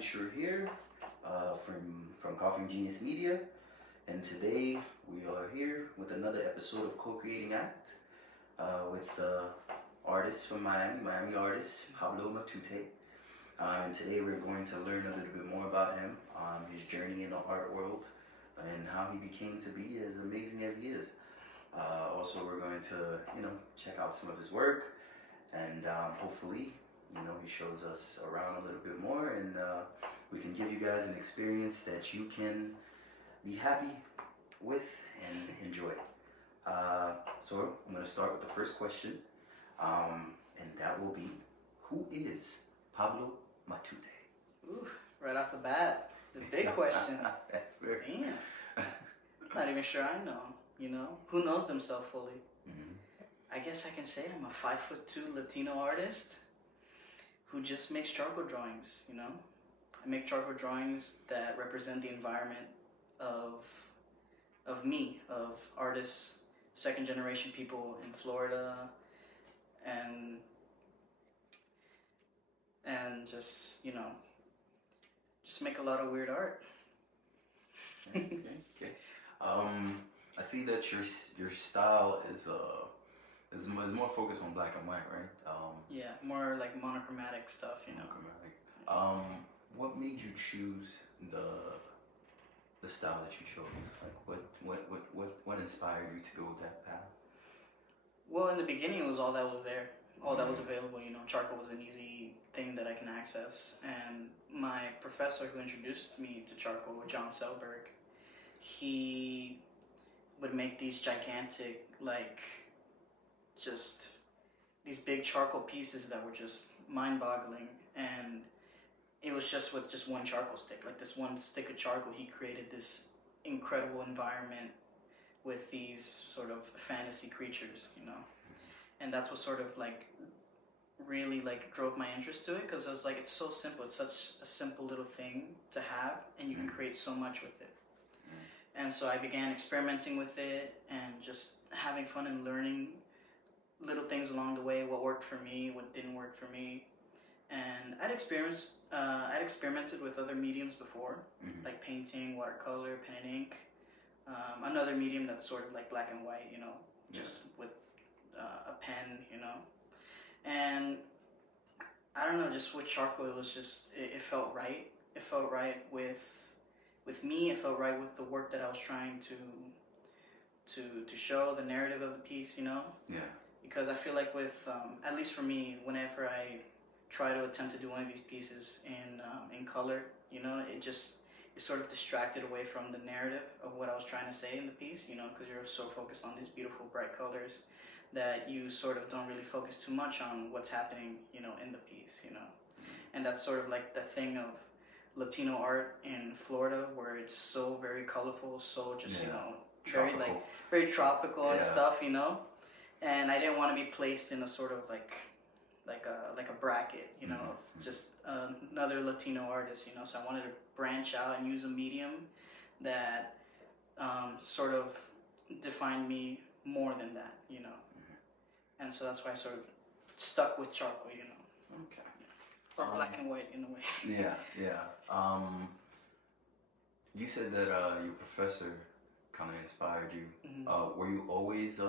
adventure here from coughinggeniusmedia, and today we are here with another episode of Co-Creating Act with artist from Miami artist Pablo Matute. And today we're going to learn a little bit more about him, his journey in the art world, and how he became to be as amazing as he is. Also, we're going to, check out some of his work, and hopefully, he shows us around a little bit more, and we can give you guys an experience that you can be happy with and enjoy. So I'm going to start with the first question, and that will be, who is Pablo Matute? Ooh, right off the bat, the big question. Yes, sir. Damn. Not even sure I know, Who knows themselves fully? Mm-hmm. I guess I can say I'm a 5'2" Latino artist who just makes charcoal drawings, I make charcoal drawings that represent the environment of me, of artists, second generation people in Florida, and just, just make a lot of weird art. Okay. I see that your style is more focused on black and white, right? Yeah, more like monochromatic stuff, Monochromatic. What made you choose the style that you chose? Like, what inspired you to go with that path? Well, in the beginning, it was all that was there, all that was available. Charcoal was an easy thing that I can access, and my professor who introduced me to charcoal, John Selberg, he would make these gigantic, just these big charcoal pieces that were just mind-boggling, and it was just with just one charcoal stick, like this one stick of charcoal. He created this incredible environment with these sort of fantasy creatures, and that's what sort of really drove my interest to it, because I was like, it's so simple, it's such a simple little thing to have, and you can create so much with it. And so I began experimenting with it and just having fun and learning little things along the way, what worked for me, what didn't work for me. And I'd experimented with other mediums before, like painting, watercolor, pen and ink. Another medium that's sort of like black and white, just with a pen, And I don't know, just with charcoal, it was just, it felt right. It felt right with me. It felt right with the work that I was trying to show, the narrative of the piece, Yeah. Because I feel like with, at least for me, whenever I try to attempt to do one of these pieces in color, it sort of distracted away from the narrative of what I was trying to say in the piece, because you're so focused on these beautiful bright colors that you sort of don't really focus too much on what's happening, in the piece, And that's sort of like the thing of Latino art in Florida, where it's so very colorful, so just, Tropical. very tropical and stuff, And I didn't want to be placed in a sort of like a bracket, of just another Latino artist, So I wanted to branch out and use a medium that sort of defined me more than that, And so that's why I sort of stuck with charcoal, Okay. Or black and white in a way. Yeah. You said that your professor kind of inspired you. Were you always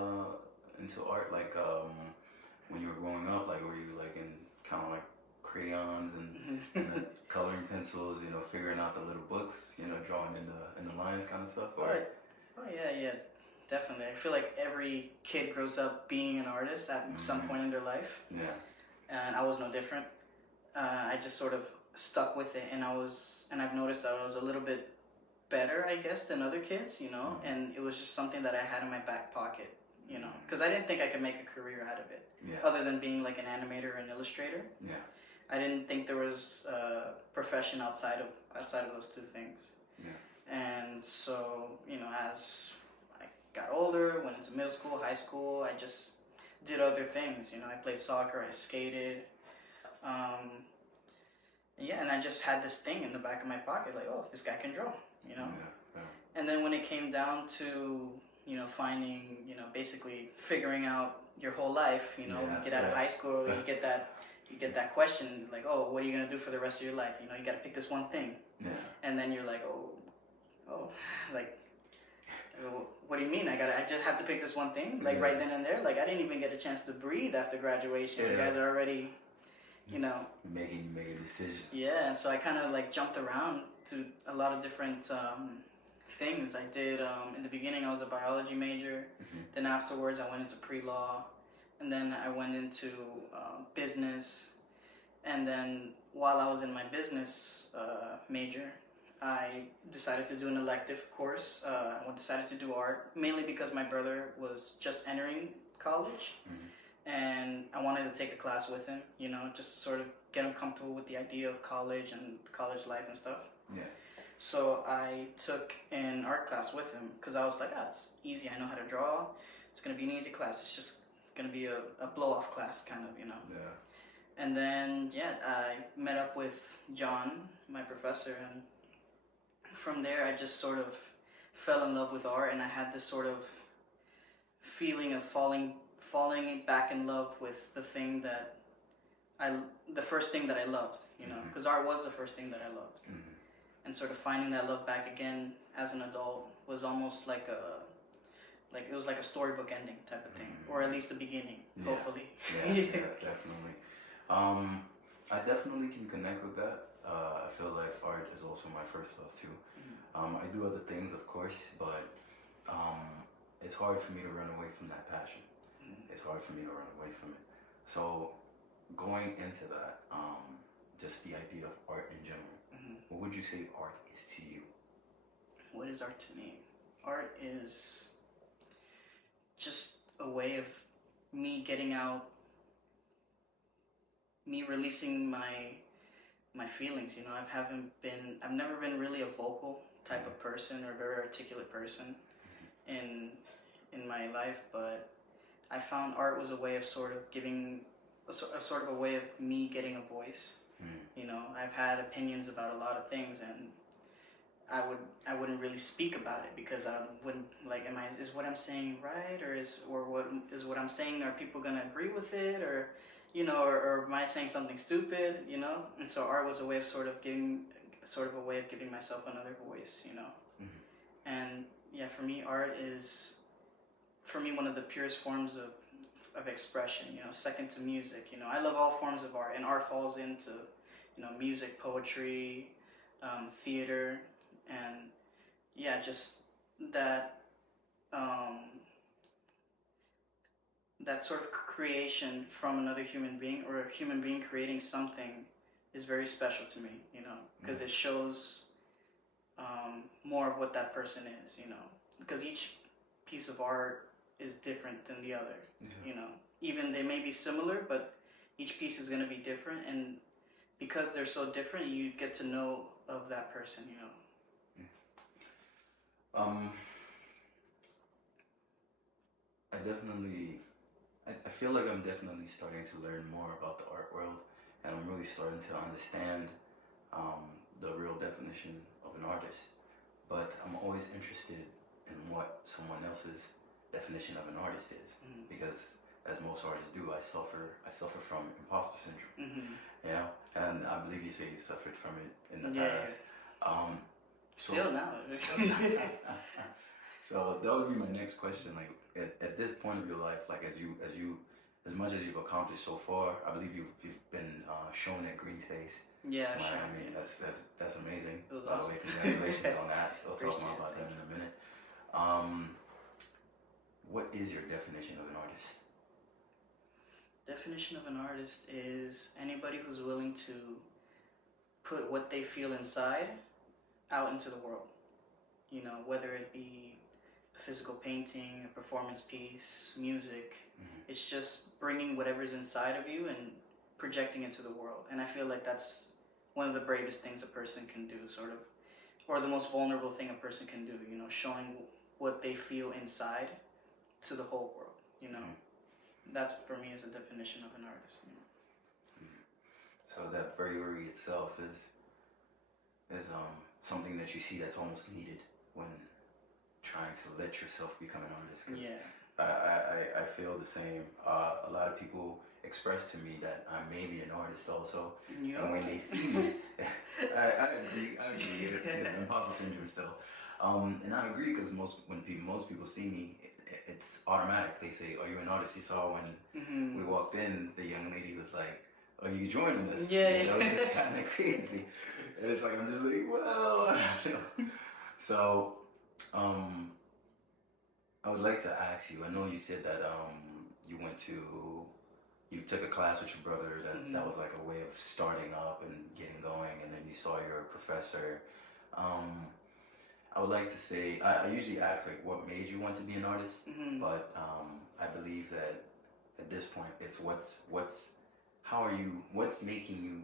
into art, when you were growing up? Were you in kind of crayons and the coloring pencils, figuring out the little books, drawing in the lines kind of stuff? Or? Oh yeah, definitely. I feel like every kid grows up being an artist at some point in their life. Yeah. And I was no different. I just sort of stuck with it, and I've noticed that I was a little bit better, I guess, than other kids, and it was just something that I had in my back pocket, because I didn't think I could make a career out of it, other than being like an animator and illustrator. Yeah. I didn't think there was a profession outside of those two things. Yeah. And so, as I got older, went into middle school, high school, I just did other things, I played soccer, I skated, and I just had this thing in the back of my pocket, oh, this guy can draw, Yeah. And then when it came down to, finding, basically figuring out your whole life, you get out of high school, you get that you get that question like, oh, what are you gonna do for the rest of your life? You know, you got to pick this one thing. Yeah. And then you're like, oh, like, what do you mean? I just have to pick this one thing, like right then and there. Like I didn't even get a chance to breathe after graduation. You guys are already, you know, making a decision. Yeah, and so I kind of like jumped around to a lot of different things. I did in the beginning. I was a biology major. Then afterwards, I went into pre-law, and then I went into business. And then while I was in my business major, I decided to do an elective course. I decided to do art, mainly because my brother was just entering college, and I wanted to take a class with him, you know, just to sort of get him comfortable with the idea of college and college life and stuff. Yeah. So I took an art class with him because I was like, it's easy. I know how to draw. It's going to be an easy class. It's just going to be a blow-off class kind of, you know. Yeah. And then, I met up with John, my professor, and from there I just sort of fell in love with art, and I had this sort of feeling of falling back in love with the first thing that I loved, you know, because art was the first thing that I loved. And sort of finding that love back again as an adult was almost like it was like a storybook ending type of thing, or at least the beginning, hopefully. Yeah, definitely. I definitely can connect with that. I feel like art is also my first love too. I do other things, of course, but it's hard for me to run away from that passion. It's hard for me to run away from it. So going into that, just the idea of art in general, what would you say art is to you? What is art to me? Art is just a way of me getting out, me releasing my feelings, you know. I've never been really a vocal type of person or very articulate person in my life, but I found art was a way of sort of giving a way of me getting a voice. You know, I've had opinions about a lot of things, and I wouldn't really speak about it because I wouldn't like, is what I'm saying right, or what I'm saying, are people gonna agree with it, or you know, or am I saying something stupid, you know? And so art was a way of giving myself another voice, you know. And yeah, for me, art is one of the purest forms of expression, you know, second to music. You know, I love all forms of art, and art falls into, you know, music, poetry, theater, and yeah, just that that sort of creation from another human being, or a human being creating something, is very special to me, you know, because it shows more of what that person is, you know, because each piece of art is different than the other, you know, even they may be similar, but each piece is going to be different, and because they're so different, you get to know of that person, you know. I feel like I'm definitely starting to learn more about the art world, and I'm really starting to understand the real definition of an artist. But I'm always interested in what someone else's definition of an artist is, because as most artists do, I suffer from imposter syndrome. Yeah, and I believe you say you suffered from it in the past. Still now. So that would be my next question. Like at this point of your life, like as much as you've accomplished so far, I believe you've been shown at Green Space. Yeah, sure. I mean, that's amazing. It was awesome. Congratulations on that. We'll talk more about that in a minute. What is your definition of an artist? Definition of an artist is anybody who's willing to put what they feel inside out into the world. You know, whether it be a physical painting, a performance piece, music. It's just bringing whatever's inside of you and projecting it to the world. And I feel like that's one of the bravest things a person can do, sort of, or the most vulnerable thing a person can do, you know, showing what they feel inside to the whole world, you know. That for me is a definition of an artist. You know? So that bravery itself is something that you see that's almost needed when trying to let yourself become an artist. 'Cause I feel the same. A lot of people express to me that I may be an artist also, and when they see me, I agree. I agree. It's imposter syndrome still, and I agree because most people see me, it's automatic. They say, "Are you an artist?" You saw when we walked in, the young lady was like, "Are you joining us?" Yeah, You know, it's just kind of crazy. And it's like I'm just like, well, you know. So, um, I would like to ask you. I know you said that you went to you took a class with your brother that was like a way of starting up and getting going, and then you saw your professor. Um, I would like to say I usually ask like what made you want to be an artist, but I believe that at this point it's what's making you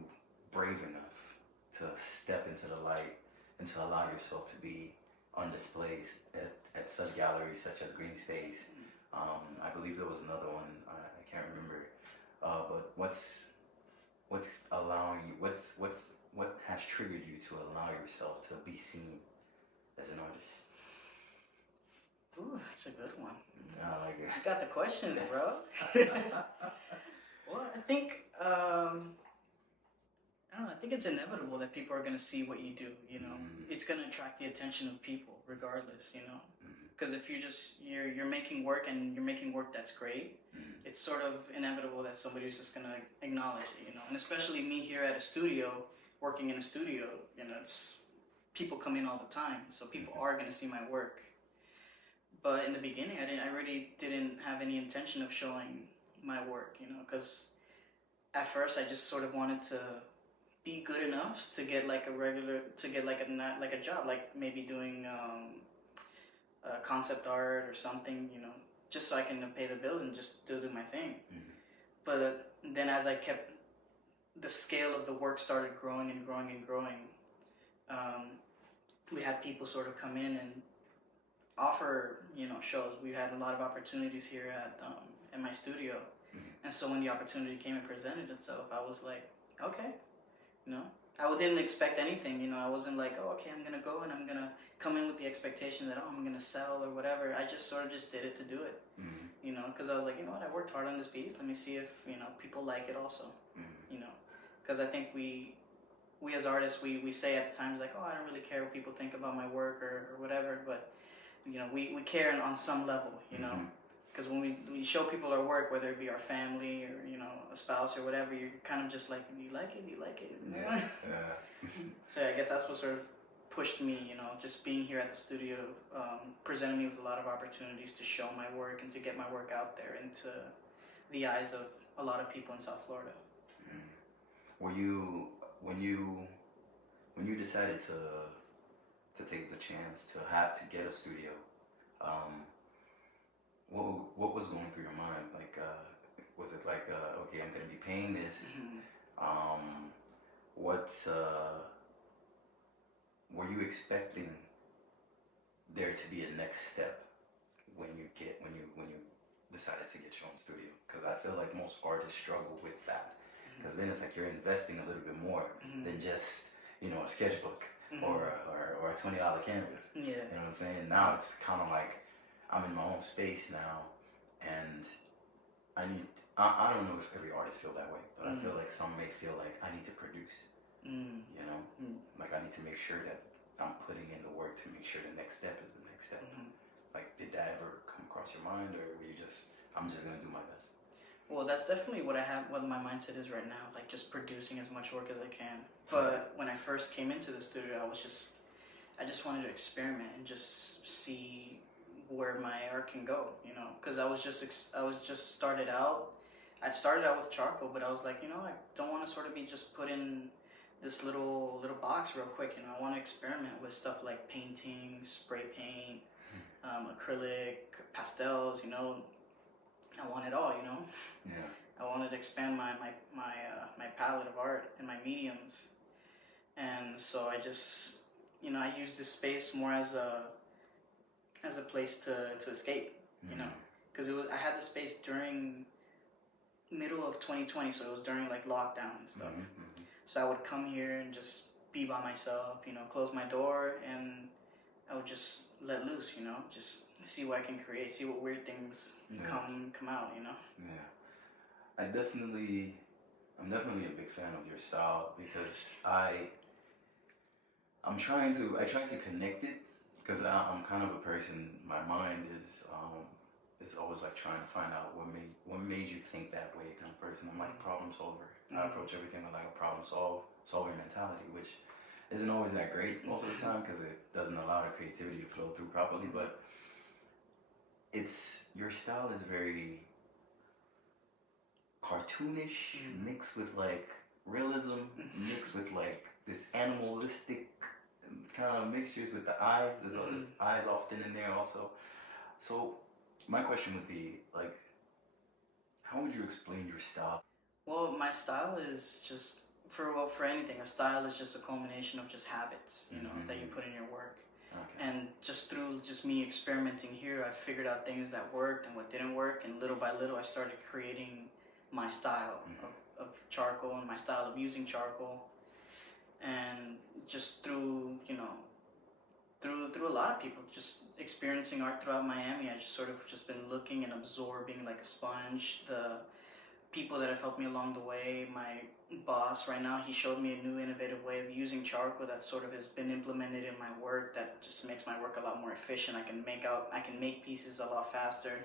brave enough to step into the light and to allow yourself to be on displays at such galleries such as Green Space. I believe there was another one. I can't remember. But what's allowing you? What has triggered you to allow yourself to be seen as an artist? Ooh, that's a good one. I like it. You got the questions, bro. Well, I think I don't know. I think it's inevitable that people are gonna see what you do. You know, it's gonna attract the attention of people, regardless. You know, because if you're making work and you're making work that's great, it's sort of inevitable that somebody's just gonna acknowledge it. You know, and especially me here at a studio, working in a studio. You know, it's people come in all the time, so people are gonna see my work. But in the beginning, I really didn't have any intention of showing my work. You know, because at first I just sort of wanted to be good enough to get like a job, like maybe doing concept art or something, you know, just so I can pay the bills and just still do my thing. But then as I kept, the scale of the work started growing and growing and growing. We had people sort of come in and offer, you know, shows. We had a lot of opportunities here at my studio, and so when the opportunity came and presented itself, I was like, okay. You know, I didn't expect anything. You know, I wasn't like, oh, okay, I'm gonna go and I'm gonna come in with the expectation that I'm gonna sell or whatever. I just sort of just did it to do it. You know, because I was like, you know what, I worked hard on this piece. Let me see if people like it also. You know, because I think we as artists we say at times like, oh, I don't really care what people think about my work or whatever, but you know, we care on some level. You know. Because when we show people our work, whether it be our family or a spouse or whatever, you're kind of just like, do you like it? Do you like it? Yeah. So I guess that's what sort of pushed me. You know, just being here at the studio, presented me with a lot of opportunities to show my work and to get my work out there into the eyes of a lot of people in South Florida. Were you when you decided to take the chance to get a studio? What was going through your mind? Like, was it like, okay, I'm gonna be paying this? What were you expecting there to be a next step when you decided to get your own studio? Because I feel like most artists struggle with that. Because then it's like you're investing a little bit more than just a sketchbook or a $20 canvas. Yeah. You know what I'm saying? Now it's kind of like I'm in my own space now, and I don't know if every artist feel that way, but I feel like some may feel like I need to produce. You know, like I need to make sure that I'm putting in the work to make sure the next step is the next step. Like, did that ever come across your mind, or were you just, I'm just gonna do my best? Well, that's definitely what my mindset is right now, like just producing as much work as I can. But when I first came into the studio, I just wanted to experiment and just see where my art can go, because I was just started out. I started out with charcoal, but I was like, I don't want to sort of be just put in this little box real quick. I want to experiment with stuff like painting, spray paint, acrylic, pastels. I want it all. Yeah. I wanted to expand my palette of art and my mediums, and so I just I use this space more as a place to escape, because I had the space during middle of 2020, so it was during like lockdown and stuff. So I would come here and just be by myself, close my door, and I would just let loose, you know, just see what I can create, see what weird things come out, you know. Yeah. I'm definitely a big fan of your style because I try to connect it because I'm kind of a person. My mind is it's always like trying to find out what made you think that way kind of person. I'm like a problem solver. I approach everything with like a solving mentality, which isn't always that great most of the time because it doesn't allow the creativity to flow through properly. But your style is very cartoonish, mixed with like realism, mixed with like this animalistic kind of mixtures with the eyes. There's eyes often in there also. So my question would be like, how would you explain your style? Well, my style is just for anything. A style is just a culmination of just habits, you know, that you put in your work. Okay. And just through just me experimenting here, I figured out things that worked and what didn't work, and little by little I started creating my style of charcoal and my style of using charcoal. And just through, you know, through a lot of people, just experiencing art throughout Miami, I just sort of just been looking and absorbing like a sponge. The people that have helped me along the way, my boss right now, he showed me a new innovative way of using charcoal that sort of has been implemented in my work that just makes my work a lot more efficient. I can make pieces a lot faster.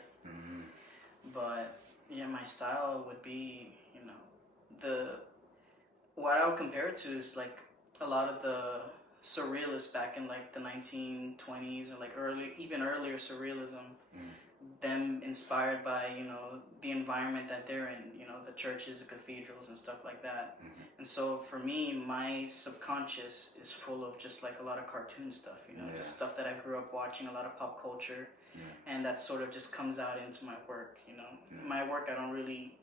But yeah, my style would be, you know, what I would compare it to is like a lot of the surrealists back in like the 1920s or like even earlier surrealism, them inspired by, you know, the environment that they're in, you know, the churches, the cathedrals and stuff like that. And so for me, my subconscious is full of just like a lot of cartoon stuff, you know, just stuff that I grew up watching, a lot of pop culture, and that sort of just comes out into my work, you know. My work, I don't really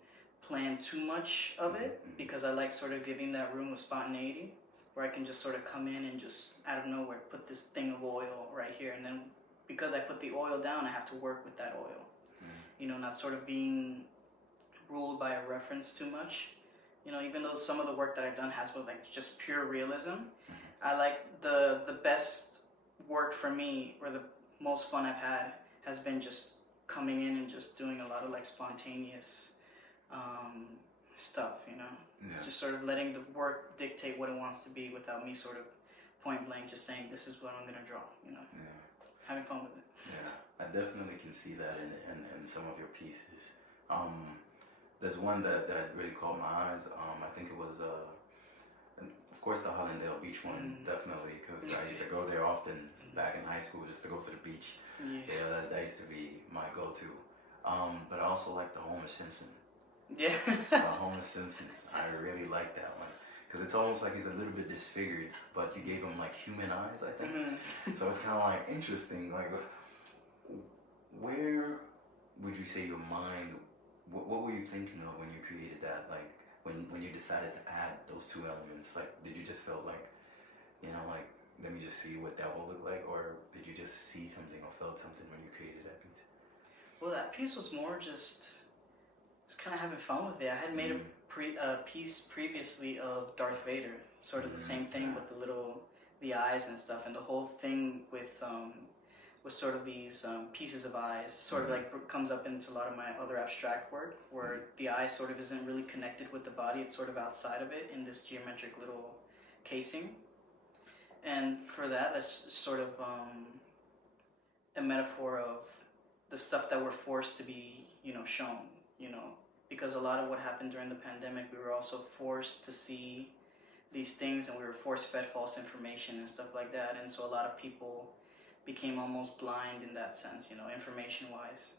plan too much of it because I like sort of giving that room of spontaneity where I can just sort of come in and just out of nowhere put this thing of oil right here, and then because I put the oil down, I have to work with that oil, you know, not sort of being ruled by a reference too much, you know. Even though some of the work that I've done has been like just pure realism, I like the best work for me, or the most fun I've had, has been just coming in and just doing a lot of like spontaneous stuff, you know. Just sort of letting the work dictate what it wants to be without me sort of point blank just saying this is what I'm gonna draw, you know. Having fun with it. I definitely can see that in some of your pieces. There's one that really caught my eyes. I think it was of course the Hollandale Beach one, definitely, because I used to go there often back in high school just to go to the beach. That used to be my go-to. But I also like the Homer Simpson. The Homer Simpson, I really like that one because it's almost like he's a little bit disfigured, but you gave him like human eyes, I think. So it's kind of like interesting. Like, where would you say your mind? What were you thinking of when you created that? Like when you decided to add those two elements? Like, did you just feel like, you know, like, let me just see what that will look like, or did you just see something or felt something when you created that piece? Well, that piece was more just kind of having fun with it. I had made a piece previously of Darth Vader, sort of the same thing with the eyes and stuff, and the whole thing with sort of these pieces of eyes sort of like comes up into a lot of my other abstract work, where the eye sort of isn't really connected with the body, it's sort of outside of it in this geometric little casing. And for that, that's sort of a metaphor of the stuff that we're forced to be, you know, shown, you know, because a lot of what happened during the pandemic, we were also forced to see these things, and we were force-fed false information and stuff like that, and so a lot of people became almost blind in that sense, you know, information-wise.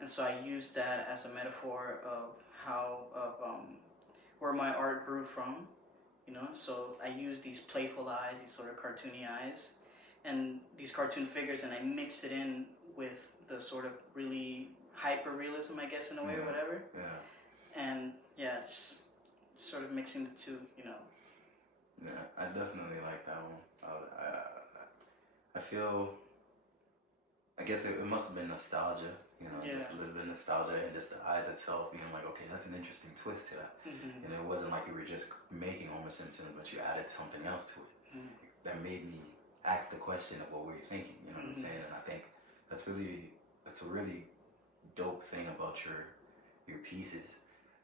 And so I used that as a metaphor of where my art grew from, you know. So I used these playful eyes, these sort of cartoony eyes, and these cartoon figures, and I mixed it in with the sort of really hyper-realism, I guess, in a way, or whatever. And just sort of mixing the two, you know. I definitely like that one. I feel, I guess it must have been nostalgia, you know, just a little bit of nostalgia, and just the eyes itself being like, okay, that's an interesting twist to that. And it wasn't like you were just making Homer Simpson, but you added something else to it that made me ask the question of what we're thinking. You know what I'm saying? And I think that's a really dope thing about your pieces.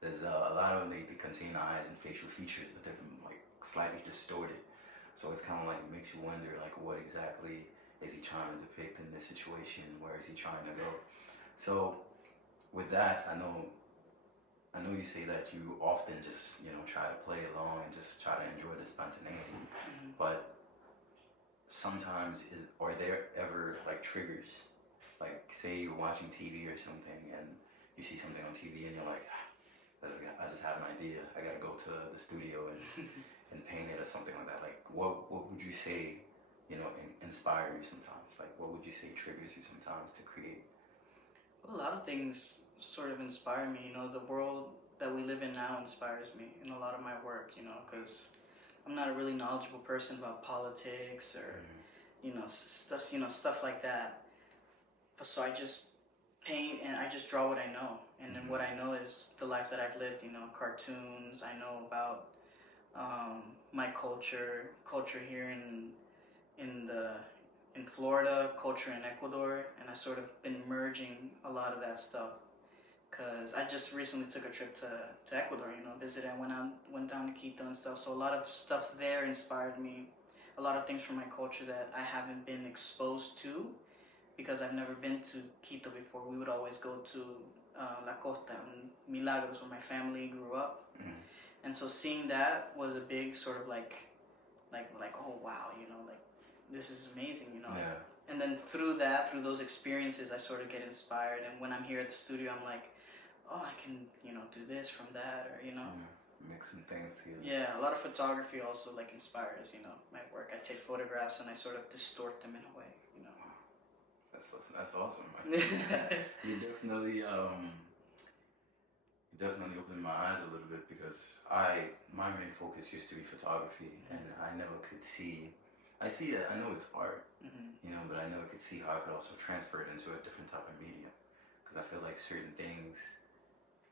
There's a lot of them, they contain eyes and facial features, but they're like slightly distorted. So it's kind of like makes you wonder, like, what exactly is he trying to depict in this situation? Where is he trying to go? So with that, I know you say that you often just, you know, try to play along and just try to enjoy the spontaneity. But sometimes, are there ever like triggers? Like, say you're watching TV or something and you see something on TV and you're like, I just have an idea. I gotta go to the studio and paint it or something like that. Like, what would you say, you know, inspire you sometimes? Like, what would you say triggers you sometimes to create? Well, a lot of things sort of inspire me. You know, the world that we live in now inspires me in a lot of my work, you know, because I'm not a really knowledgeable person about politics or, you know, stuff like that. But so I just paint and I just draw what I know. And then what I know is the life that I've lived, you know, cartoons. I know about my culture here in Florida, culture in Ecuador, and I sort of been merging a lot of that stuff. Cause I just recently took a trip to Ecuador, you know, visited. I went down to Quito and stuff. So a lot of stuff there inspired me. A lot of things from my culture that I haven't been exposed to, because I've never been to Quito before. We would always go to La Costa and Milagros, where my family grew up. And so seeing that was a big sort of like, oh wow, you know, like this is amazing, you know. Yeah. And then through those experiences, I sort of get inspired. And when I'm here at the studio, I'm like, oh, I can, you know, do this from that, or, you know. Mix some things together. Yeah, a lot of photography also like inspires, you know, my work. I take photographs and I sort of distort them in a way, you know. That's awesome. You definitely opened my eyes a little bit, because my main focus used to be photography, and I never could see. I see it. I know it's art, you know, but I never could see how I could also transfer it into a different type of medium, because I feel like certain things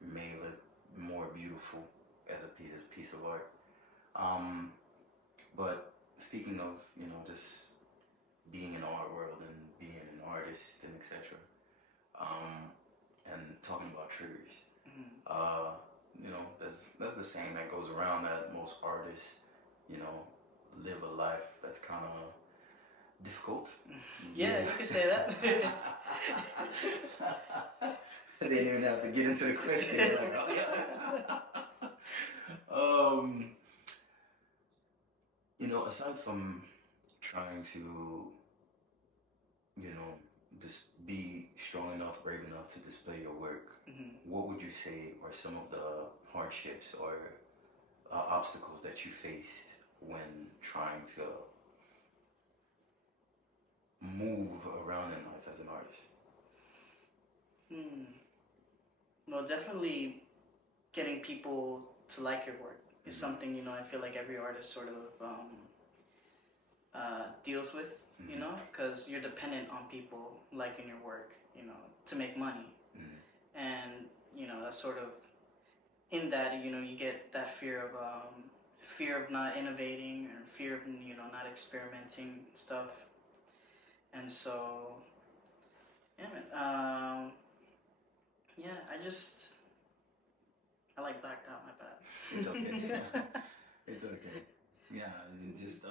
may look more beautiful as a piece of art. But speaking of, you know, just being in the art world and being an artist and etc. And talking about triggers, you know, that's the saying that goes around, that most artists, you know, live a life that's kind of difficult. Yeah, you could say that. They didn't even have to get into the question. Like, oh yeah. You know, aside from trying to, you know, just be strong enough, brave enough to display your work, what would you say are some of the hardships or obstacles that you faced when trying to move around in life as an artist? Well, definitely getting people to like your work is something, you know, I feel like every artist sort of deals with, you know, because you're dependent on people liking your work, you know, to make money. And, you know, that's sort of, in that, you know, you get that fear of not innovating, or fear of, you know, not experimenting stuff. And so, yeah, man, I like blacked out, my bad. It's okay. It's okay. Yeah, just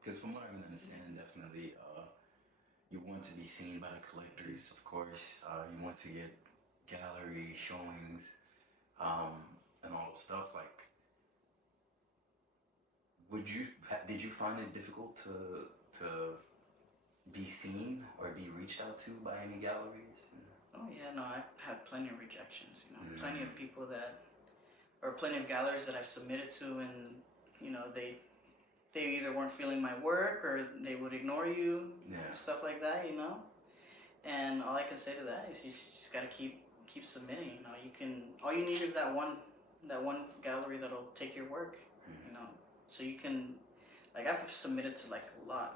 because from what I understand, definitely, you want to be seen by the collectors, of course. You want to get gallery showings, and all the stuff. Like, did you find it difficult to be seen or be reached out to by any galleries? Oh yeah, no, I've had plenty of rejections, you know, plenty of people plenty of galleries that I've submitted to, and, you know, they either weren't feeling my work, or they would ignore you, stuff like that, you know. And all I can say to that is you just gotta keep submitting, you know. All you need is that one gallery that'll take your work, you know. So you can, like, I've submitted to like a lot,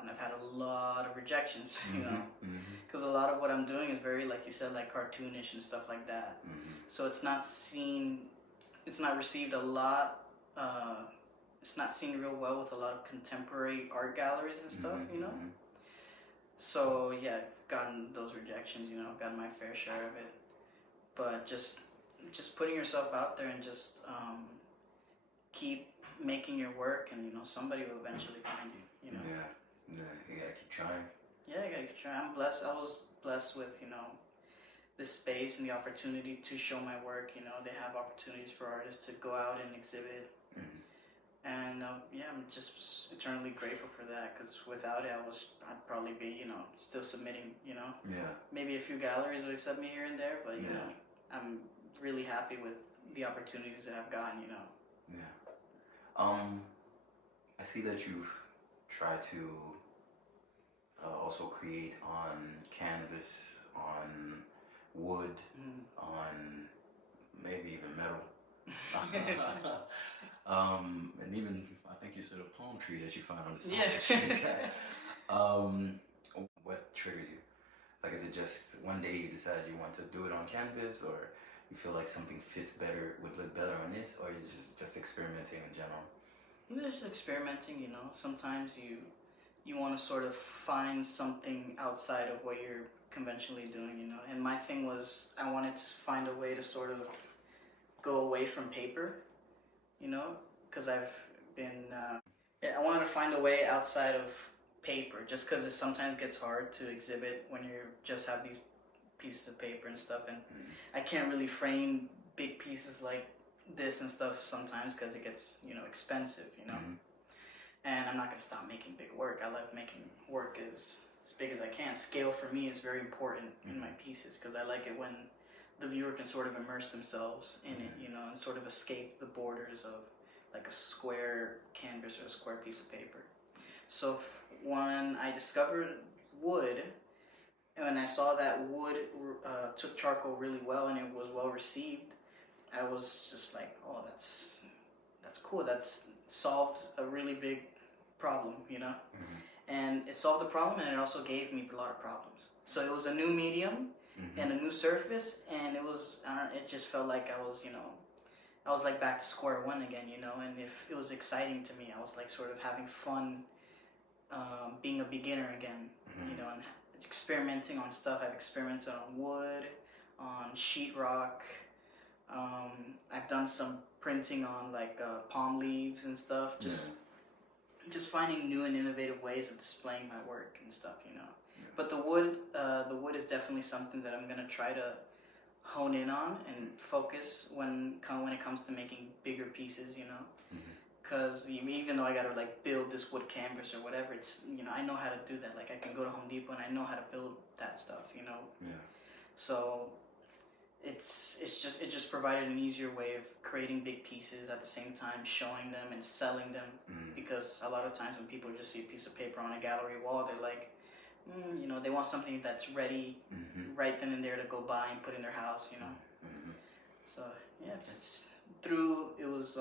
and I've had a lot of rejections, you know, because a lot of what I'm doing is very, like you said, like cartoonish and stuff like that. So it's not received a lot it's not seen real well with a lot of contemporary art galleries and stuff, you know. So yeah, I've gotten those rejections, you know, gotten my fair share of it. But just putting yourself out there and just keep making your work, and you know, somebody will eventually find you. You know. Yeah, you gotta keep trying. Yeah, you gotta keep trying. I'm blessed. I was blessed with, you know, this space and the opportunity to show my work. You know, they have opportunities for artists to go out and exhibit. And yeah, I'm just eternally grateful for that, because without it, I'd probably be, you know, still submitting, you know. Yeah. Maybe a few galleries would accept me here and there, but you Yeah. know, I'm really happy with the opportunities that I've gotten, you know. Yeah. I see that you've tried to also create on canvas, on wood, on maybe even metal. And even I think you said a palm tree that you found on the side. What triggers you? Like, is it just one day you decide you want to do it on canvas, or you feel like something would look better on this, or is it just experimenting in general? Just experimenting, you know. Sometimes you want to sort of find something outside of what you're conventionally doing, you know. And my thing was, I wanted to find a way to sort of go away from paper, you know, because I've been, I wanted to find a way outside of paper, just because it sometimes gets hard to exhibit when you just have these pieces of paper and stuff, and I can't really frame big pieces like this and stuff sometimes because it gets, you know, expensive, you know. And I'm not going to stop making big work. I love making work as big as I can. Scale for me is very important in my pieces, because I like it when the viewer can sort of immerse themselves in it, you know, and sort of escape the borders of like a square canvas or a square piece of paper. So when I discovered wood, and when I saw that wood took charcoal really well and it was well received, I was just like, oh, that's cool. That's solved a really big problem, you know. And it solved the problem, and it also gave me a lot of problems. So it was a new medium and a new surface, and it was it just felt like I was, you know, I was like back to square one again, you know. And if it was exciting to me, I was like sort of having fun being a beginner again, you know, and experimenting on stuff. I've experimented on wood, on sheetrock. I've done some printing on like palm leaves and stuff. Just finding new and innovative ways of displaying my work and stuff, you know. But the wood is definitely something that I'm gonna try to hone in on and focus when it comes to making bigger pieces, you know. Because even though I gotta like build this wood canvas or whatever, it's, you know, I know how to do that. Like I can go to Home Depot and I know how to build that stuff, you know. So it just provided an easier way of creating big pieces at the same time showing them and selling them, because a lot of times when people just see a piece of paper on a gallery wall, they're like, you know, they want something that's ready right then and there to go buy and put in their house, you know. So yeah, it was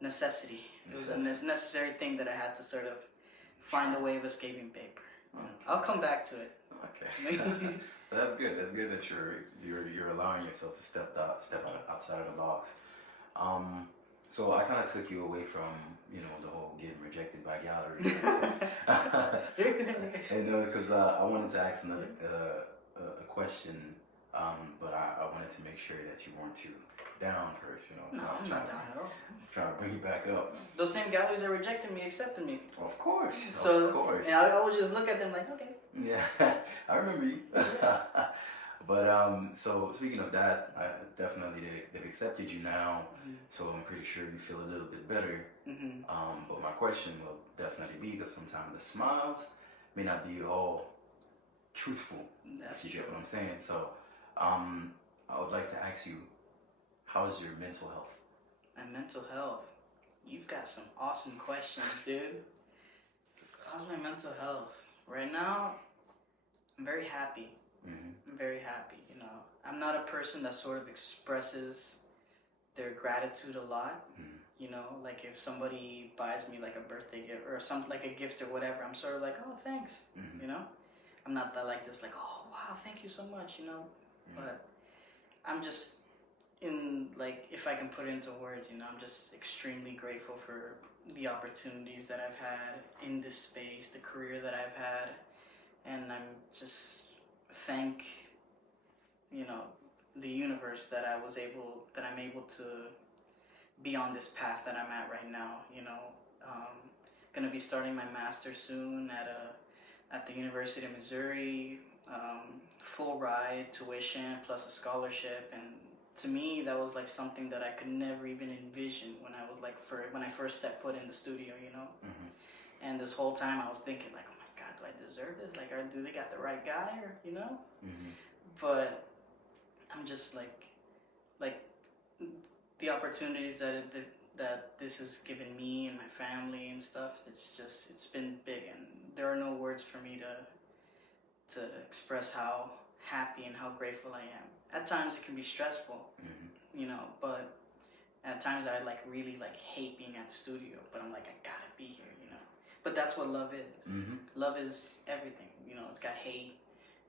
necessity. It was a necessary thing that I had to sort of find a way of escaping paper. I'll come back to it. Okay. But that's good. That's good that you're allowing yourself to step outside of the box. So I kind of took you away from, you know, the whole getting rejected by galleries and stuff. And because I wanted to ask another a question, but I wanted to make sure that you weren't too down first. You know, so I'm not down at all. Trying to bring you back up. Those same galleries that rejected me accepted me. Of course. So, of course. And I would just look at them like, okay. Yeah, I remember you. But so speaking of that, definitely they've accepted you now, so I'm pretty sure you feel a little bit better. But my question will definitely be, because sometimes the smiles may not be all truthful. If you get what I'm saying. So I would like to ask you, how's your mental health? My mental health. You've got some awesome questions, dude. How's my mental health? Right now, I'm very happy. I'm very happy, you know. I'm not a person that sort of expresses their gratitude a lot. You know, like if somebody buys me like a birthday gift or something, like a gift or whatever, I'm sort of like, oh, thanks, you know. I'm not that like this, like, oh, wow, thank you so much, you know. But I'm just in like, if I can put it into words, you know, I'm just extremely grateful for the opportunities that I've had in this space, the career that I've had, and I'm just thank, you know, the universe that I'm able to be on this path that I'm at right now. You know, gonna be starting my master's soon at the University of Missouri. Full ride, tuition plus a scholarship, and to me that was like something that I could never even envision when I was like when I first stepped foot in the studio. You know, and this whole time I was thinking like, oh my God, do I deserve this? Like, do they got the right guy, or you know? But I'm just like the opportunities that this has given me and my family and stuff. It's been big, and there are no words for me to express how happy and how grateful I am. At times it can be stressful, you know, but at times I like really like hate being at the studio, but I'm like, I gotta be here, you know. But that's what love is. Love is everything, you know. It's got hate,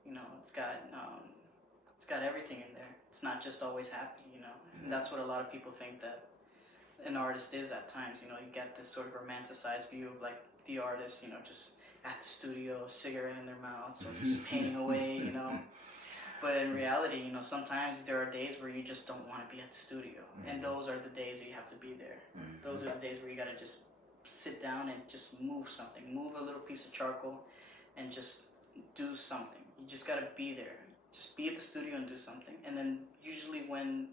you know. It's got everything in there. It's not just always happy, you know. And that's what a lot of people think that an artist is at times. You know, you get this sort of romanticized view of like the artist, you know, just at the studio, cigarette in their mouths, or just painting away, you know. But in reality, you know, sometimes there are days where you just don't want to be at the studio, and those are the days that you have to be there. Those are the days where you gotta just sit down and just move something, move a little piece of charcoal, and just do something. You just gotta be there. Just be at the studio and do something. And then usually when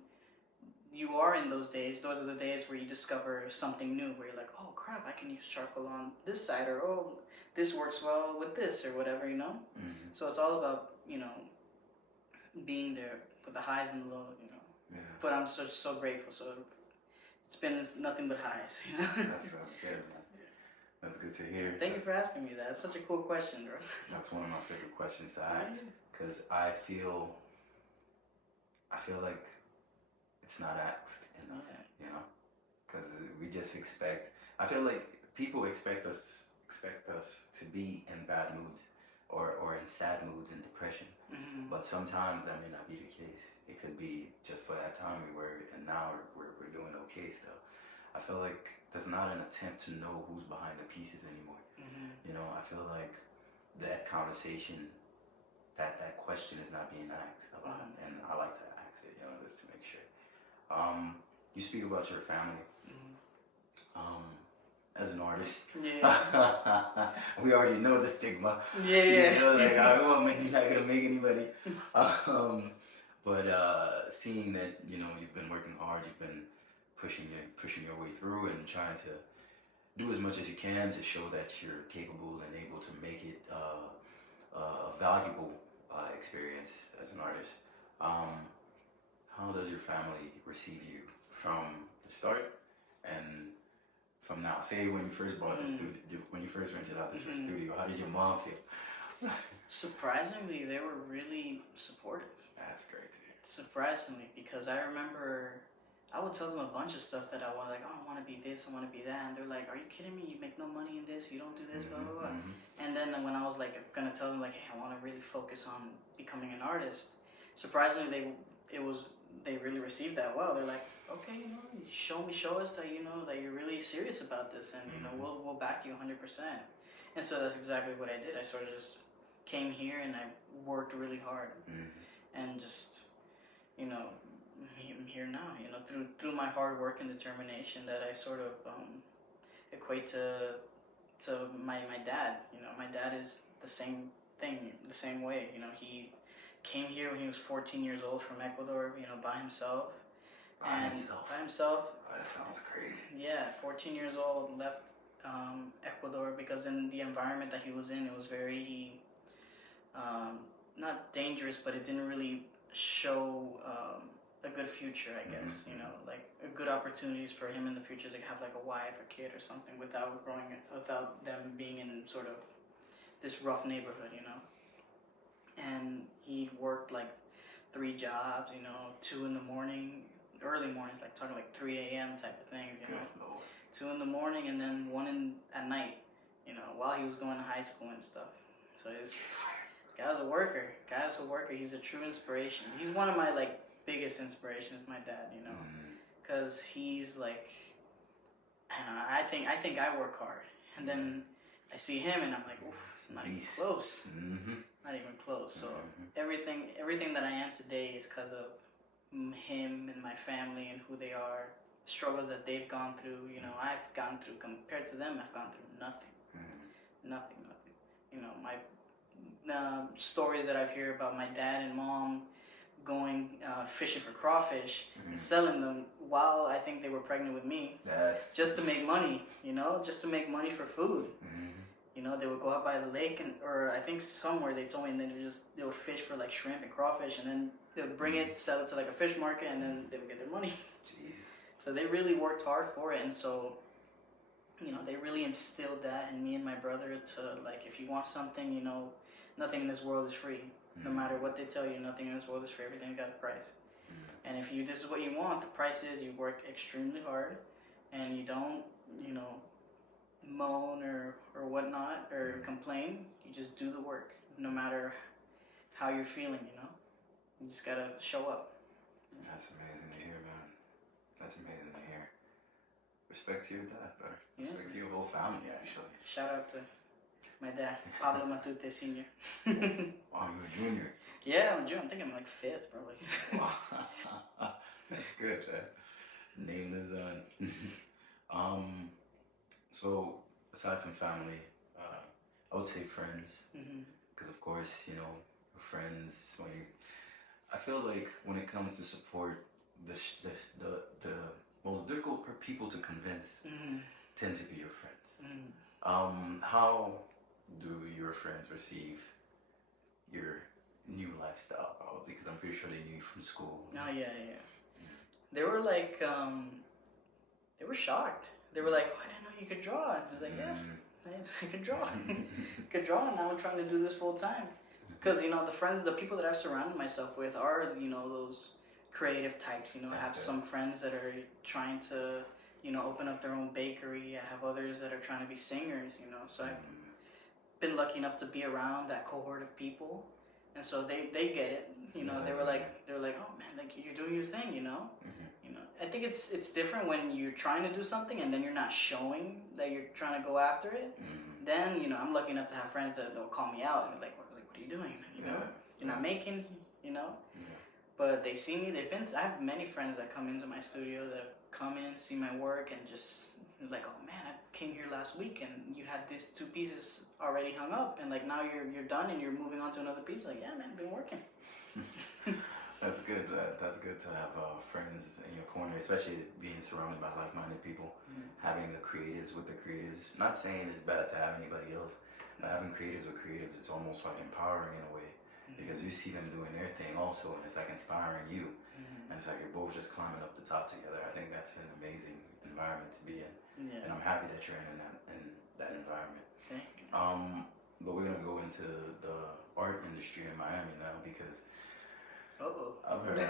you are in those days, those are the days where you discover something new, where you're like, oh crap, I can use charcoal on this side, or oh, this works well with this, or whatever, you know? So it's all about, you know, being there for the highs and the lows, you know? Yeah. But I'm so grateful. So it's been nothing but highs, you know? That's good, man. That's good to hear. Thank you for asking me that. It's such a cool question, bro. That's one of my favorite questions to ask, because I feel like it's not asked enough, you know, because we just expect. I feel like people expect us to be in bad moods or in sad moods and depression, but sometimes that may not be the case. It could be just for that time we were, and now we're doing okay still. I feel like there's not an attempt to know who's behind the pieces anymore. You know, I feel like that conversation, that question is not being asked a lot, and I like to ask it, you know, just to make sure. You speak about your family. As an artist, we already know the stigma. You know, like, you're not gonna make any money. But seeing that, you know, you've been working hard, you've been pushing your way through and trying to do as much as you can to show that you're capable and able to make it a valuable experience as an artist. How does your family receive you from the start and from now? Say when you first bought the studio, when you first rented out this studio, how did your mom feel? Surprisingly, they were really supportive. That's great to hear. Surprisingly, because I remember I would tell them a bunch of stuff that I want, like, oh, I want to be this, I want to be that, and they're like, are you kidding me? You make no money in this, you don't do this, blah, blah, blah. And then when I was like gonna tell them like, hey, I want to really focus on becoming an artist, surprisingly they really received that well. They're like, okay, you know, show us that, you know, that you're really serious about this, and you know, we'll back you 100%. And so that's exactly what I did. I sort of just came here and I worked really hard, and just, you know, I'm here now, you know, through my hard work and determination that I sort of equate to my dad. You know, my dad is the same thing, the same way. You know, he came here when he was 14 years old from Ecuador, you know, by himself. By himself. Oh, that sounds crazy. Yeah, 14 years old, left Ecuador because in the environment that he was in, it was very, not dangerous, but it didn't really show a good future, I guess. You know, like good opportunities for him in the future to have like a wife or kid or something without them being in sort of this rough neighborhood, you know. And he worked like 3 jobs, you know, 2 in the morning, early mornings, like talking like 3 a.m. type of things, you know. 2 in the morning and then 1 at night, you know, while he was going to high school and stuff. So guy's a worker. He's a true inspiration. He's one of my like biggest inspiration is my dad. You know, Mm. because he's like, I think I work hard, and then I see him, and I'm like, oof, it's not even Beast. close. Mm-hmm. Not even close. So Mhm. everything that I am today is because of him and my family and who they are, struggles that they've gone through. You know, I've gone through, compared to them, I've gone through nothing. Nothing. You know, my stories that I've heard about my dad and mom going fishing for crawfish and selling them while I think they were pregnant with me, That's just to make money. You know, just to make money for food. You know, they would go out by the lake, or I think somewhere they told me, and they would fish for like shrimp and crawfish, and then they would bring it, sell it to like a fish market, and then they would get their money. Jeez. So they really worked hard for it, and so, you know, they really instilled that in me and my brother to, like, if you want something, you know, nothing in this world is free. No matter what they tell you, nothing in this world is free. Everything's got a price. And if this is what you want, the price is you work extremely hard, and you don't, you know, moan or whatnot or complain. You just do the work, no matter how you're feeling. You know, you just gotta show up. That's amazing to hear, man. That's amazing to hear. Respect to your dad, bro. Respect to your whole family, actually. Shout out to my dad, Pablo Matute Sr. Wow, you're a junior. Yeah, I'm a junior. I think I'm like 5th, probably. Wow. That's good, man. Name lives on. So, aside from family, I would say friends. Because, of course, you know, friends, I feel like when it comes to support, the most difficult people to convince tend to be your friends. How do your friends receive your new lifestyle? Probably because I'm pretty sure they knew you from school. Oh yeah. They were like, they were shocked. They were like, oh, I didn't know you could draw. And I was like, yeah, I could draw. I could draw, and now I'm trying to do this full time. Because, you know, the people that I've surrounded myself with are, you know, those creative types. You know, I have some friends that are trying to, you know, open up their own bakery. I have others that are trying to be singers, you know. So I've been lucky enough to be around that cohort of people. And so they get it. You know, they were like, oh man, like, you're doing your thing, you know? You know, I think it's different when you're trying to do something and then you're not showing that you're trying to go after it. Then, you know, I'm lucky enough to have friends that they'll call me out and be like, what are you doing? You know, you're not making, you know? But they see me, I have many friends that come into my studio that have come in, see my work, and just like, oh man, I came here last week and you had these 2 pieces already hung up, and like now you're done and you're moving on to another piece. Like, yeah, man, I've been working. That's good. That's good to have friends in your corner, especially being surrounded by like-minded people. Having the creatives with the creatives. Not saying it's bad to have anybody else, but having creatives with creatives, it's almost like empowering in a way, because you see them doing their thing also, and it's like inspiring you. And it's like you're both just climbing up the top together. I think that's an amazing environment to be in, and I'm happy that you're in that environment. But we're gonna go into the art industry in Miami now, because I've heard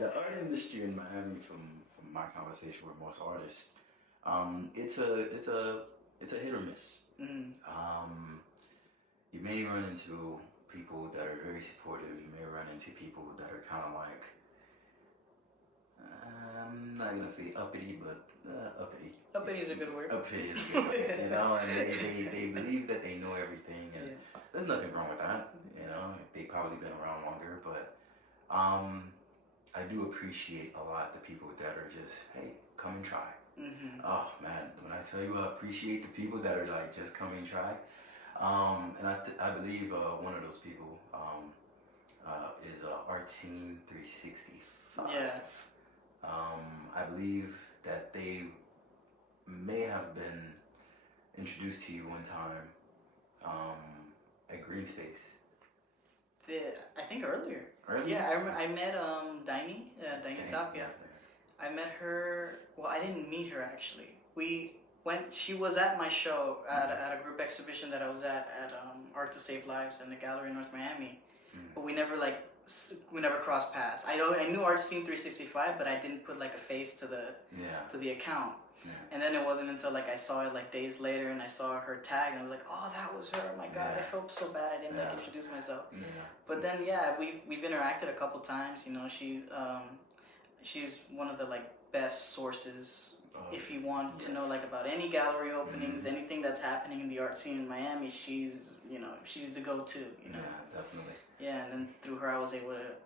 the art industry in Miami, from my conversation with most artists, it's a hit or miss. You may run into people that are very supportive. You may run into people that are kind of like, I'm not gonna say uppity, but uppity. Uppity is a good word. Uppity is a good word, you know, and they believe that they know everything, and there's nothing wrong with that, you know. They've probably been around longer, but I do appreciate a lot the people that are just, hey, come and try. Oh man, when I tell you I appreciate the people that are like, just come and try. And I believe one of those people is Art Scene 365. Yeah. I believe that they may have been introduced to you one time at Green Space. I think earlier. Earlier? Yeah, I met Diney Top. Yeah, I met her. Well, I didn't meet her actually. She was at my show at a group exhibition that I was at Art to Save Lives in the gallery in North Miami, but we never crossed paths. I knew Art Scene 365, but I didn't put like a face to the account. Yeah. And then it wasn't until like I saw it like days later and I saw her tag and I was like, oh, that was her. Oh my God, I felt so bad. I didn't like introduce myself. Yeah. But then we've interacted a couple times. You know, she's one of the like best sources if you want to know like about any gallery openings, anything that's happening in the art scene in Miami. She's the go-to. You know. Yeah, definitely. Yeah, and then through her I was able to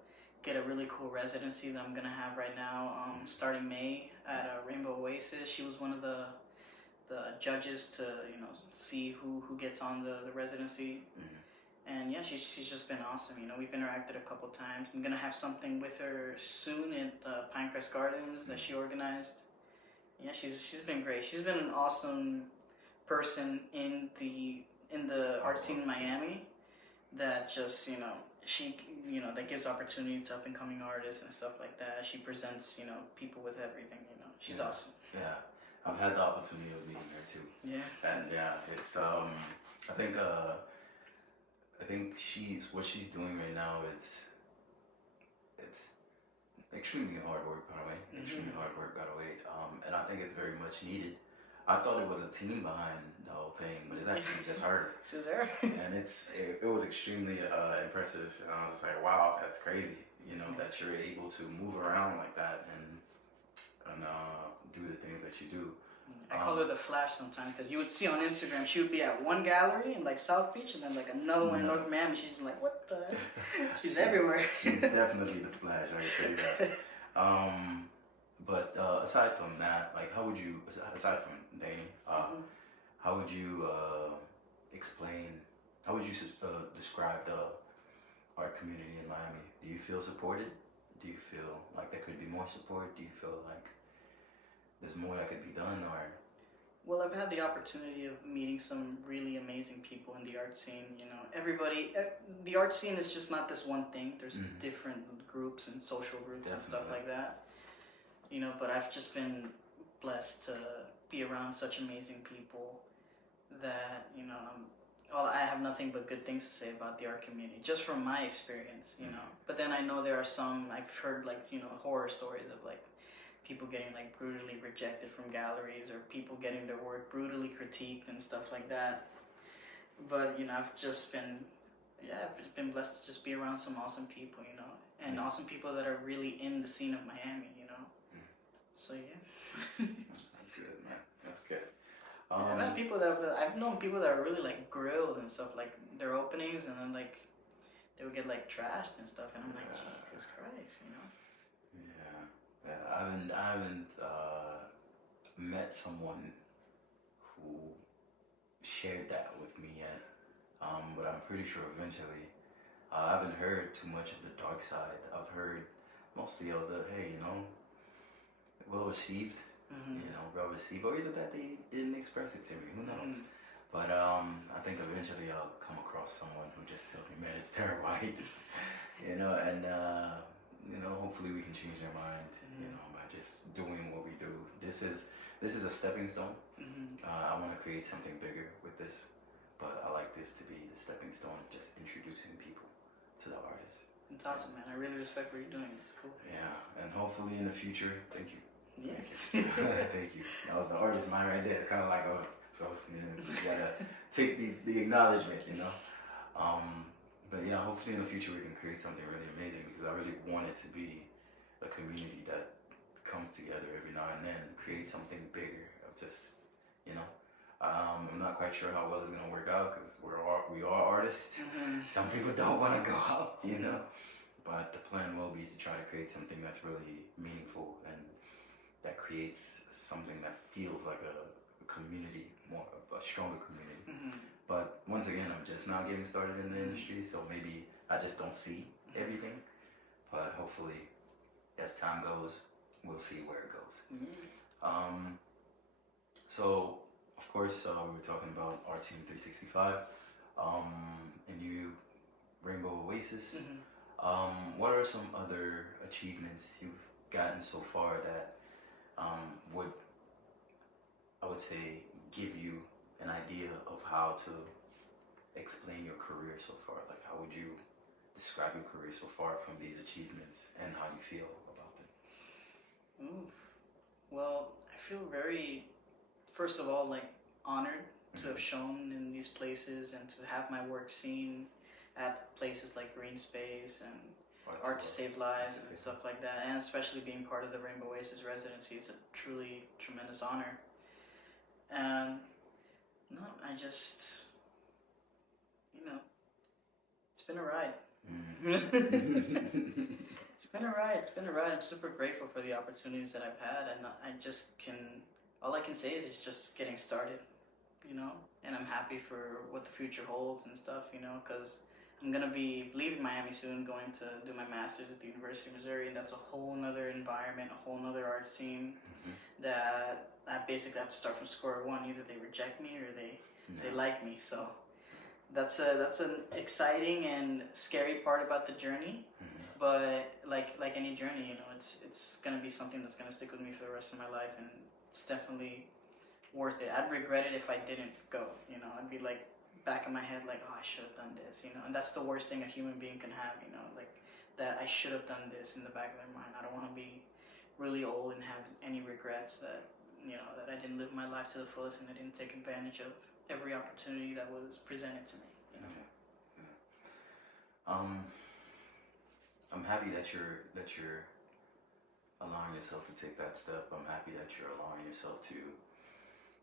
get a really cool residency that I'm gonna have right now, starting May at Rainbow Oasis. She was one of the judges to see who gets on the residency. And yeah, she's just been awesome. You know, we've interacted a couple times. I'm gonna have something with her soon at Pinecrest Gardens that she organized. Yeah, she's been great. She's been an awesome person in the art scene in Miami. That just that gives opportunity to up and coming artists and stuff like that. She presents people with everything. She's awesome. Yeah, I've had the opportunity of meeting her too. Yeah. And yeah, it's I think what she's doing right now is it's extremely hard work, by the way. Extremely hard work, by the way. And I think it's very much needed. I thought it was a team behind the whole thing, but it's actually just her. She's her. And it was extremely impressive. And I was like, wow, that's crazy. That you're able to move around like that and do the things that you do. I call her the Flash sometimes because you would see on Instagram she would be at one gallery in like South Beach and then like another one in North Miami. She's like, what the? She's everywhere. She's definitely the Flash. I can tell you that. But aside from that, like, how would you, aside from Danny, how would you describe the art community in Miami? Do you feel supported? Do you feel like there could be more support? Do you feel like there's more that could be done, or? Well, I've had the opportunity of meeting some really amazing people in the art scene. The art scene is just not this one thing. There's different groups and social groups and stuff like that. But I've just been blessed to be around such amazing people that, I have nothing but good things to say about the art community, just from my experience, But then I know there are some, I've heard horror stories of like people getting like brutally rejected from galleries or people getting their work brutally critiqued and stuff like that. But, I've just been blessed to just be around some awesome people, and awesome people that are really in the scene of Miami, So yeah. That's good, man. That's good. I've known people that are really like grilled and stuff, like their openings, and then like they would get like trashed and stuff, and I'm like, Jesus Christ, Yeah, I haven't met someone who shared that with me yet, but I'm pretty sure eventually. I haven't heard too much of the dark side. I've heard mostly of the well received, well received, or either that they didn't express it to me. Who knows? But I think eventually I'll come across someone who just tells me, man, it's terrible. I hate this, and hopefully we can change their mind, by just doing what we do. This is a stepping stone. I want to create something bigger with this, but I like this to be the stepping stone of just introducing people to the artist. It's awesome, man. I really respect what you're doing. It's cool. Yeah, and hopefully in the future, thank you. Yeah. Thank you. That was the artist mind right there. It's kind of like, you gotta take the acknowledgement, But yeah, hopefully in the future we can create something really amazing, because I really want it to be a community that comes together every now and then, create something bigger of just, I'm not quite sure how well it's gonna work out because we are artists. Some people don't want to go out, But the plan will be to try to create something that's really meaningful and that creates something that feels like a community, more of a stronger community. But once again, I'm just now getting started in the industry, so maybe I just don't see everything. But hopefully, as time goes, we'll see where it goes. So, of course, we were talking about Art Team 365, and you, Rainbow Oasis. What are some other achievements you've gotten so far that would, I would say, give you an idea of how to explain your career so far? Like, how would you describe your career so far from these achievements and how you feel about them? Well, I feel very, first of all, like honored to have shown in these places and to have my work seen at places like Green Space and Art to Save Lives and stuff like that, and especially being part of the Rainbow Oasis residency is a truly tremendous honor. And no, I just, you know, it's been a ride. It's been a ride. It's been a ride. I'm super grateful for the opportunities that I've had, and I just can. All I can say is it's just getting started, you know. And I'm happy for what the future holds and stuff, you know, because I'm gonna be leaving Miami soon, going to do my master's at the University of Missouri, and that's a whole nother environment, a whole nother art scene that I basically have to start from square one. Either they reject me or they like me. So that's an exciting and scary part about the journey. But like any journey, you know, it's gonna be something that's gonna stick with me for the rest of my life, and it's definitely worth it. I'd regret it if I didn't go. You know, I'd be like back in my head like, oh, I should have done this. You know, and that's the worst thing a human being can have. You know, like that I should have done this in the back of their mind. I don't want to be really old and have any regrets that, you know, that I didn't live my life to the fullest and I didn't take advantage of every opportunity that was presented to me. You know. I'm happy that you're allowing yourself to take that step. I'm happy that you're allowing yourself to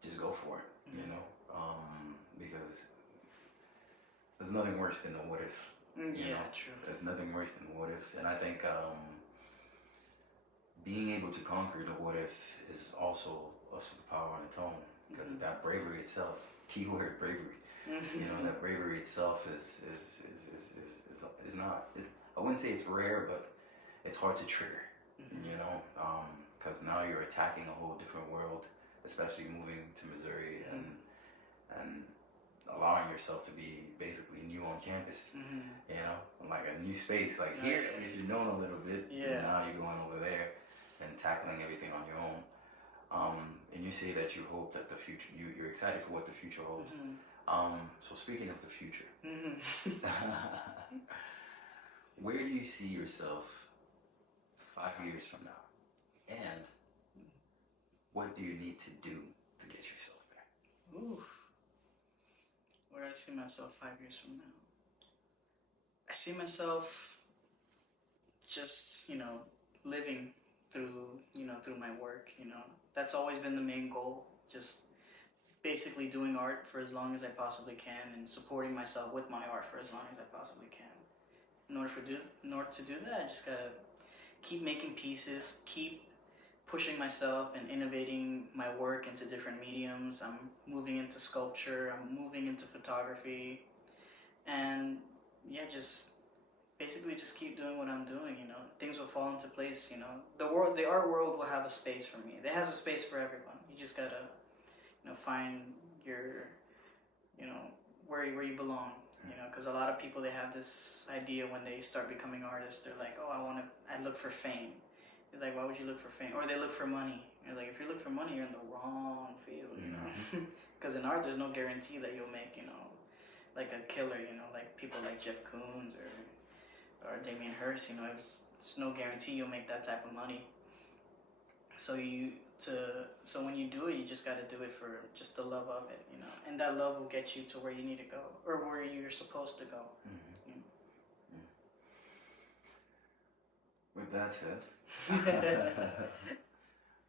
just go for it, you know, because there's nothing worse than the what if. You know? True. There's nothing worse than what if, and I think being able to conquer the what if is also a superpower on its own, because that bravery itself, keyword bravery, you know, that bravery itself is not. I wouldn't say it's rare, but it's hard to trigger, you know, because now you're attacking a whole different world, especially moving to Missouri and allowing yourself to be basically new on campus, you know, like a new space. Like here, at least you're known a little bit, and now you're going over there and tackling everything on your own. And you say that you hope that the future, you're excited for what the future holds. So speaking of the future, where do you see yourself 5 years from now? And what do you need to do to get yourself there? Ooh. Where do I see myself 5 years from now? I see myself just, you know, living through my work, you know. That's always been the main goal, just basically doing art for as long as I possibly can and supporting myself with my art for as long as I possibly can. In order to do that, I just gotta keep making pieces, keep pushing myself and innovating my work into different mediums. I'm moving into sculpture, I'm moving into photography, and yeah, just basically just keep doing what I'm doing, you know. Things will fall into place, you know. The art world will have a space for me. It has a space for everyone. You just gotta, you know, find your, you know, where you belong, you know, because a lot of people, they have this idea when they start becoming artists, they're like, oh, I look for fame. You're like, why would you look for fame? Or they look for money. You're like, if you look for money, you're in the wrong field, you know. Because in art, there's no guarantee that you'll make, you know, like a killer, you know, like people like Jeff Koons or Damien Hirst, you know, it's no guarantee you'll make that type of money. So when you do it, you just got to do it for just the love of it, you know, and that love will get you to where you need to go or where you're supposed to go. With that said,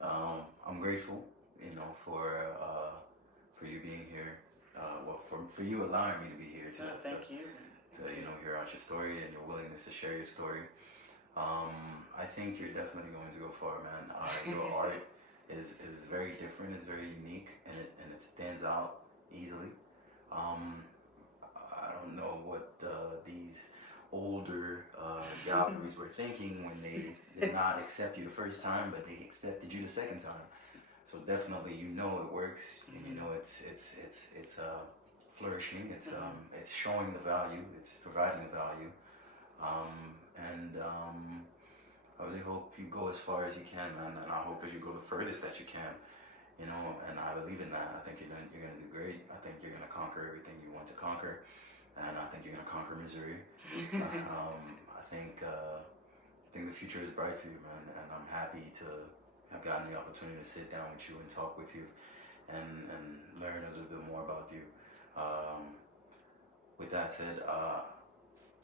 I'm grateful, you know, for you being here. Well, for you allowing me to be here Thank you. To you know, hear out your story and your willingness to share your story. I think you're definitely going to go far, man. Your art is very different. It's very unique, and it stands out easily. I don't know what these older galleries were thinking when they did not accept you the first time, but they accepted you the second time. So definitely, you know, it works, and you know it's flourishing. It's showing the value. It's providing the value. I really hope you go as far as you can, man, and I hope that you go the furthest that you can, you know, and I believe in that. I think you're gonna do great. I think you're gonna conquer everything you want to conquer, and I think you're gonna conquer Missouri. I think the future is bright for you, man, and I'm happy to have gotten the opportunity to sit down with you and talk with you and learn a little bit more about you. With that said,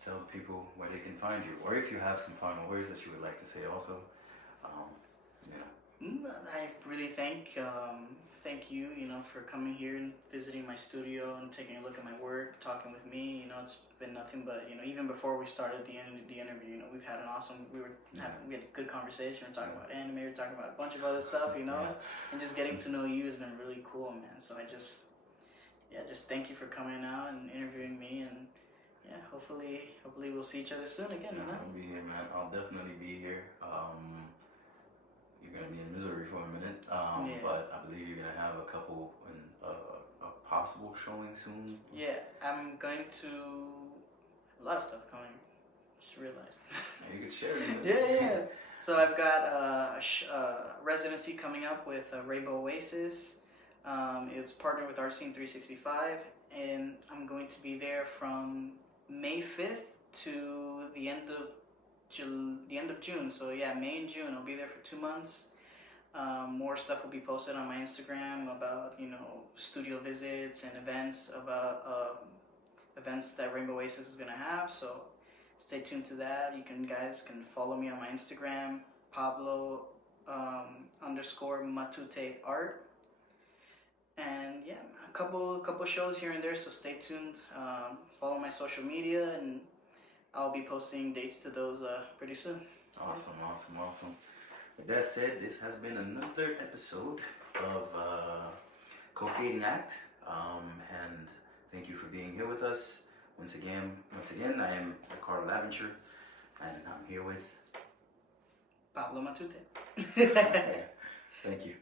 tell people where they can find you, or if you have some final words that you would like to say also. You know. I really thank you, for coming here and visiting my studio and taking a look at my work, talking with me. It's been nothing but, even before we started the interview, we've had an awesome, we had a good conversation. We're talking about anime, we're talking about a bunch of other stuff, and just getting to know you has been really cool, man. So I just thank you for coming out and interviewing me, and hopefully we'll see each other soon again. I'll be here, man. I'll definitely be here. You're gonna be in Missouri for a minute, but I believe you're gonna have a couple a possible showing soon. Yeah, I'm going to a lot of stuff coming. Just realized. You could share it. Yeah. So I've got a residency coming up with Rainbow Oasis. It's partnered with Art Scene 365, and I'm going to be there from May 5th to the end of June. So May and June. I'll be there for 2 months. More stuff will be posted on my Instagram about studio visits and events that Rainbow Oasis is gonna have. So stay tuned to that. You guys can follow me on my Instagram, Pablo _Matute art. And a couple shows here and there. So stay tuned. Follow my social media, and I'll be posting dates to those pretty soon. Awesome. With that said, this has been another episode of Co-Creating Act, and thank you for being here with us. Once again, I am Ricardo Laventure, and I'm here with Pablo Matute. Okay. Thank you.